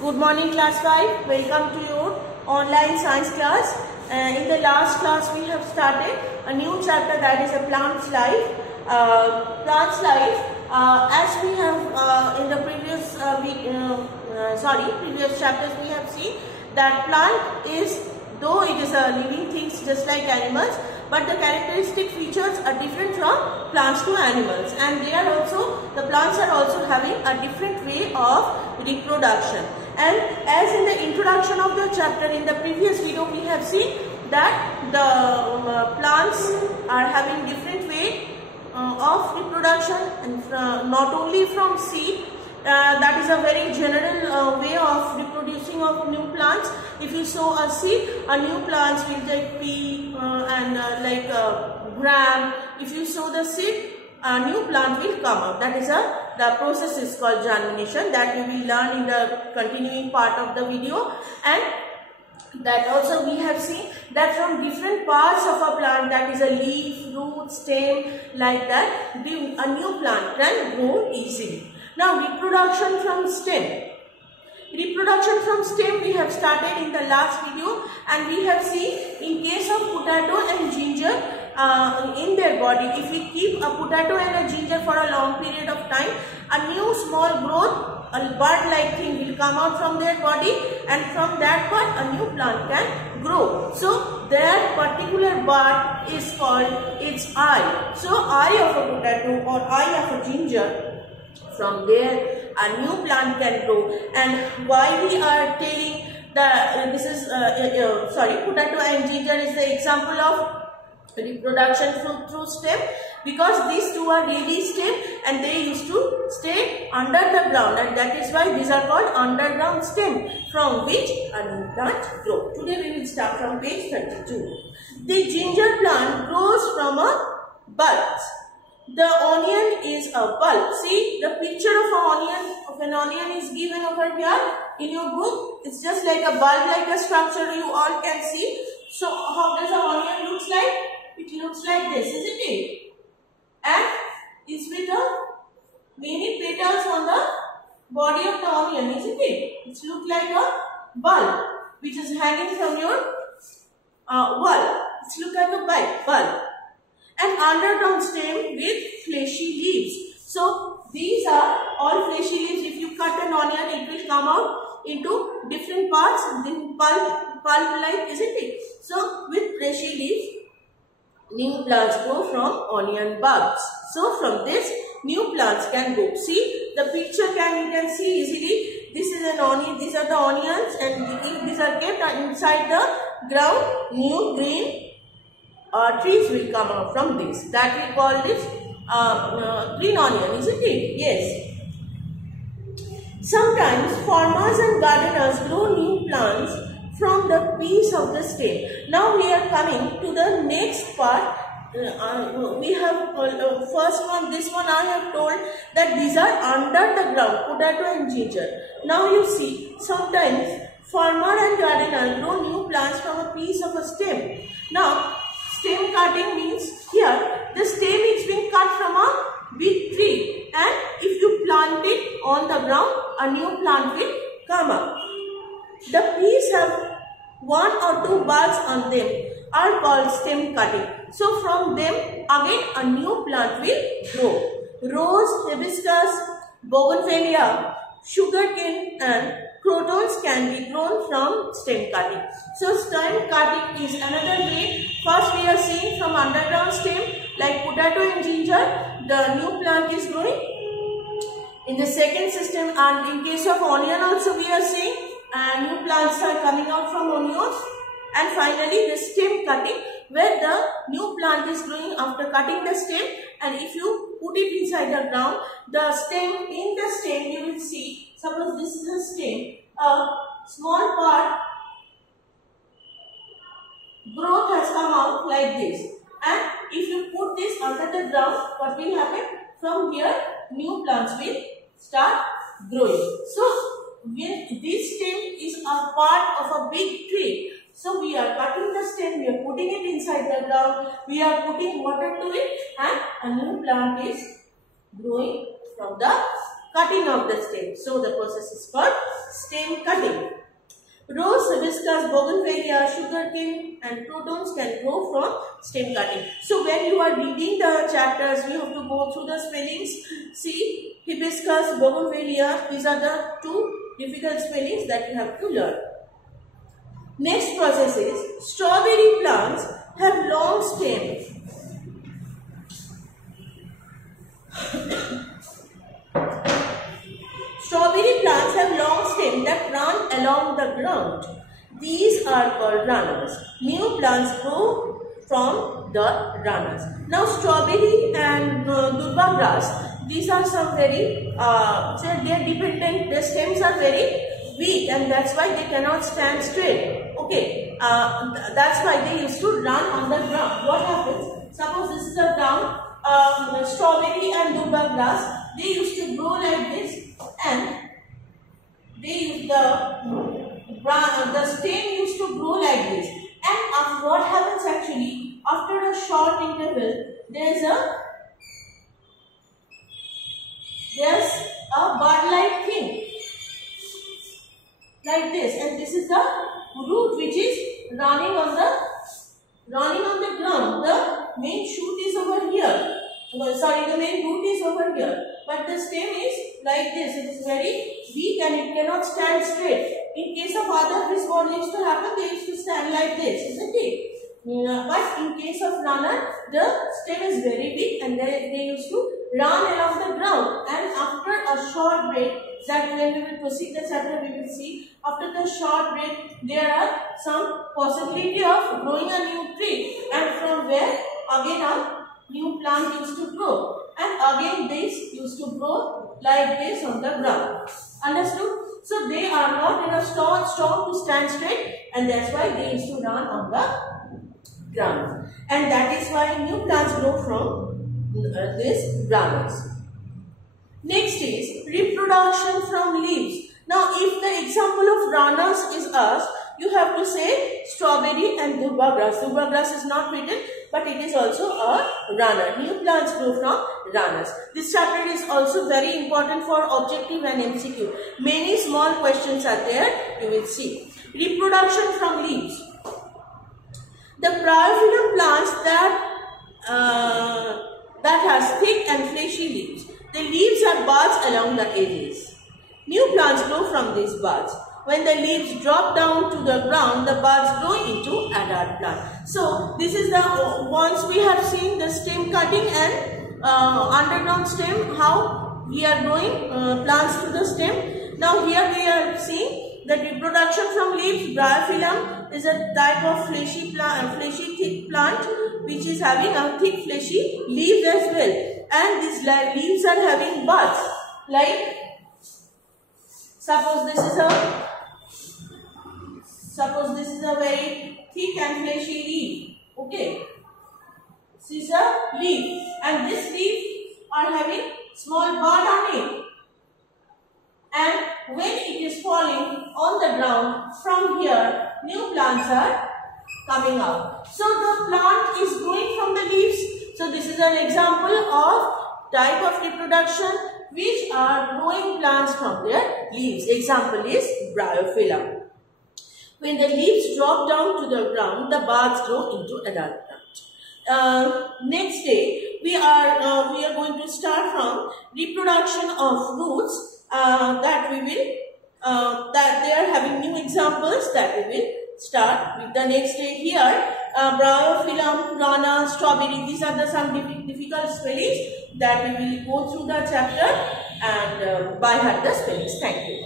Good morning class 5. Welcome to your online science class. In the last class we have started a new chapter, that is a plant's life. As we have in the previous previous chapters we have seen that plant is, though it is a living things just like animals, but the characteristic features are different from plants to animals, and they are also, the plants are also having a different way of reproduction. And as in the introduction of the chapter in the previous video we have seen that the plants are having different way of reproduction, and not only from seed. That is a very general way of reproducing of new plants. If you sow a seed, a new plants will take pea and gram. If you sow the seed, a new plant will come out. That is the process is called germination, that we will learn in the continuing part of the video. And that also we have seen that from different parts of a plant, that is a leaf, root, stem, like that, a new plant can grow easily. Now reproduction from stem. Reproduction from stem we have started in the last video, and we have seen in case of potato and ginger in their body, if we keep a potato and a ginger for a long period of time, a new small growth, a bud like thing will come out from their body, and from that bud a new plant can grow. So that particular bud is called its eye. So eye of a potato or eye of a ginger, from there a new plant can grow. And why we are telling that this is potato and ginger is the example of reproduction through stem, because these two are really stem and they used to stay under the ground, and that is why these are called underground stem, from which a new plant grows. Today we will start from page 32. The ginger plant grows from a bulb. The onion is a bulb. See, the picture of an onion is given over here in your book. It's just like a bulb, like a structure you all can see. So how does an onion looks like? It looks like this, isn't it? And it's with many petals on the body of the onion, isn't it? It looks like a bulb which is hanging from your wall. It looks like a bulb. And underground stem with fleshy leaves. So these are all fleshy leaves. If you cut an onion, it will come out into different parts, then pulp like, isn't it? So with fleshy leaves, new plants grow from onion bulbs. So from this, new plants can grow. See the picture, you can see easily. This is an onion. These are the onions, and if these are kept inside the ground, new green trees will come out from this. That we call this green onion, isn't it? Yes. Sometimes farmers and gardeners grow new plants from the piece of the stem. Now we are coming to the next part. We have first one, this one I have told that these are under the ground, potato and ginger. Now you see, sometimes farmer and gardener grow new plants from a piece of a stem. Now stem cutting means here the stem is being cut from a big tree, and if you plant it on the ground, a new plant will come up. The piece have one or two buds on them are called stem cutting. So from them again a new plant will grow. Rose, hibiscus, bougainvillea, sugarcane and crotons can be grown from stem cutting. So stem cutting is another way. First we are seeing from underground stem like potato and ginger, the new plant is growing. In the second system, and in case of onion also we are seeing new plants are coming out from onions. And finally the stem cutting, where the new plant is growing after cutting the stem, and if you put it inside the ground, the stem, in the stem you will see, suppose this is a stem, a small part growth has come out like this, and if you put this under the ground, what will happen? From here new plants will start growing. So when this stem is a part of a big tree, so we are cutting the stem, we are putting it inside the ground, we are putting water to it, and a new plant is growing from the cutting of the stem. So the process is called stem cutting. Rose, hibiscus, bougainvillea, sugarcane and protons can grow from stem cutting. So when you are reading the chapters, we have to go through the spellings. See, hibiscus, bougainvillea, these are the two difficult spellings that you have to learn. Next process is strawberry plants have long stems. Strawberry plants have long stems that run along the ground. These are called runners. New plants grow from the runners. Now strawberry and durba grass, these are some very, so they are dependent, the stems are very weak and that's why they cannot stand straight. Okay, that's why they used to run on the ground. What happens? Suppose this is a ground, strawberry and durba grass, they used to grow like this and the stem used to grow like this. And what happens actually, after a short interval, there's a bud-like thing like this, and this is the root which is running on the ground. The main shoot is over here. Sorry, the main root is over here, but the stem is like this. It is very weak and it cannot stand straight. In case of other fish, what used to happen? They used to stand like this, isn't it? But in case of runner, the stem is very weak and they used to run along the ground. And after a short break, that when we will proceed the chapter, we will see after the short break, there are some possibility of growing a new tree, and from where again a new plant used to grow, and again this used to grow like this on the ground. Understood? So they are not enough strong to stand straight, and that's why they used to run on the ground, and that is why new plants grow from these runners. Next is reproduction from leaves. Now if the example of runners is asked, you have to say strawberry and durba grass. Durba grass is not written, but it is also a runner. New plants grow from runners. This chapter is also very important for objective and MCQ. Many small questions are there, you will see. Reproduction from leaves. The bryophyllum plants that has thick and fleshy leaves. The leaves are buds along the edges. New plants grow from these buds. When the leaves drop down to the ground, the buds grow into adult plant. So this is the, once we have seen the stem cutting and underground stem, how we are growing plants to the stem. Now here we are seeing the reproduction from leaves. Bryophyllum is a type of fleshy thick plant which is having a thick fleshy leaves as well. And these leaves are having buds. Like suppose this is a very thick and fleshy leaf. Okay, this is a leaf, and this leaf are having small bud on it. And when it is falling on the ground, from here new plants are coming out. So the plant is growing from the leaves. So this is an example of type of reproduction which are growing plants from their leaves. Example is bryophyllum. When the leaves drop down to the ground, the buds grow into adult plant. Next day, we are going to start from reproduction of roots. That they are having new examples that we will start with the next day here. Bryophyllum, rana, strawberry. These are some difficult spellings that we will go through the chapter and by heart the spellings. Thank you.